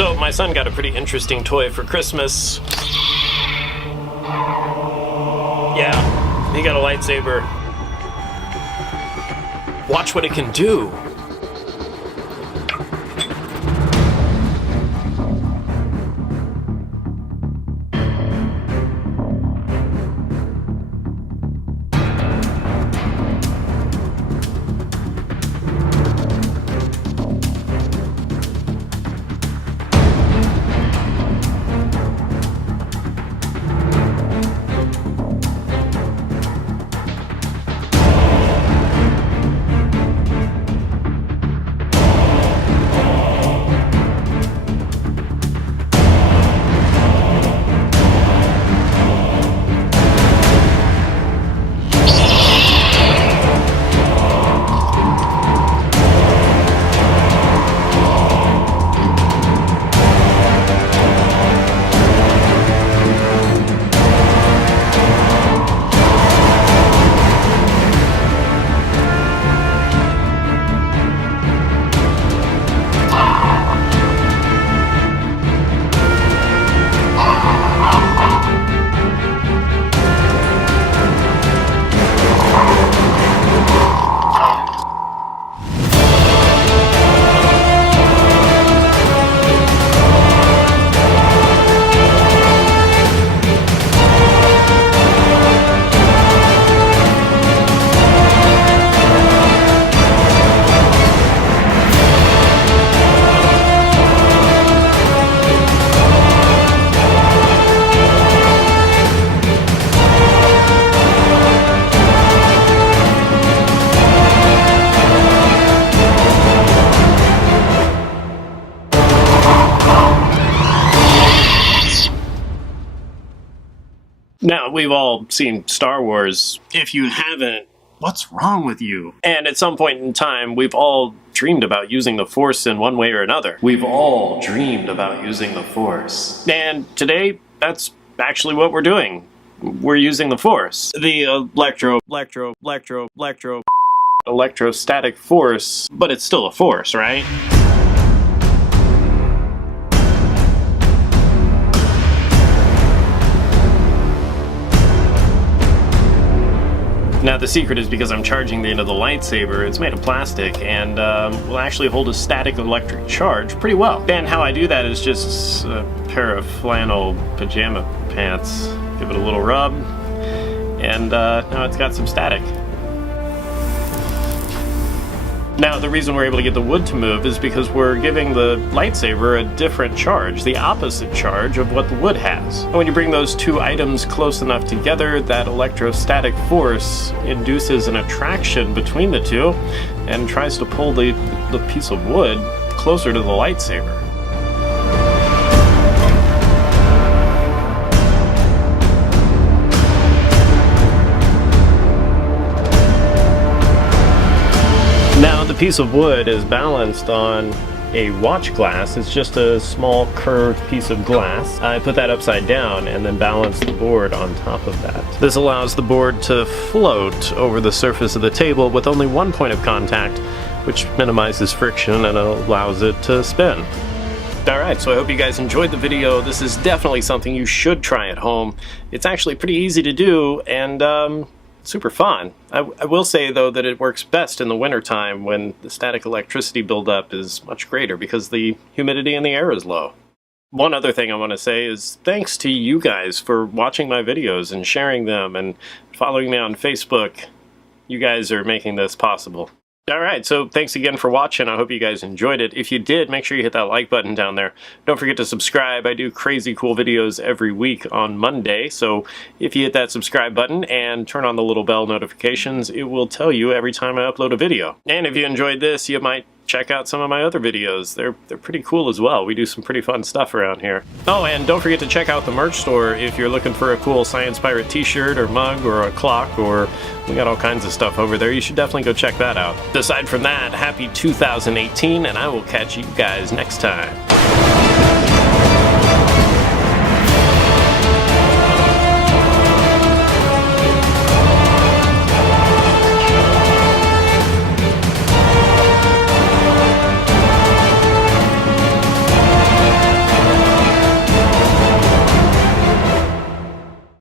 So my son got a pretty interesting toy for Christmas. Yeah, he got a lightsaber. Watch what it can do. Now, we've all seen Star Wars. If you haven't, what's wrong with you? And at some point in time, we've all dreamed about using the Force in one way or another. We've all dreamed about using the Force. And today, that's actually what we're doing. We're using the Force. The electrostatic force, but it's still a force, right? Now the secret is because I'm charging the end of the lightsaber. It's made of plastic and will actually hold a static electric charge pretty well. And how I do that is just a pair of flannel pajama pants. Give it a little rub, and now it's got some static. Now, the reason we're able to get the wood to move is because we're giving the lightsaber a different charge, the opposite charge of what the wood has. And when you bring those two items close enough together, that electrostatic force induces an attraction between the two and tries to pull the piece of wood closer to the lightsaber. Now, the piece of wood is balanced on a watch glass. It's just a small curved piece of glass. I put that upside down and then balance the board on top of that. This allows the board to float over the surface of the table with only one point of contact, which minimizes friction and allows it to spin. Alright, so I hope you guys enjoyed the video. This is definitely something you should try at home. It's actually pretty easy to do, and super fun. I will say, though, that it works best in the wintertime when the static electricity buildup is much greater because the humidity in the air is low. One other thing I want to say is thanks to you guys for watching my videos and sharing them and following me on Facebook. You guys are making this possible. Alright, so thanks again for watching. I hope you guys enjoyed it. If you did, make sure you hit that like button down there. Don't forget to subscribe. I do crazy cool videos every week on Monday, so if you hit that subscribe button and turn on the little bell notifications, it will tell you every time I upload a video. And if you enjoyed this, you might check out some of my other videos. They're pretty cool as well. We do some pretty fun stuff around here. Oh, and don't forget to check out the merch store if you're looking for a cool Science Pirate t-shirt or mug or a clock, or we got all kinds of stuff over there. You should definitely go check that out. Aside from that, happy 2018, and I will catch you guys next time.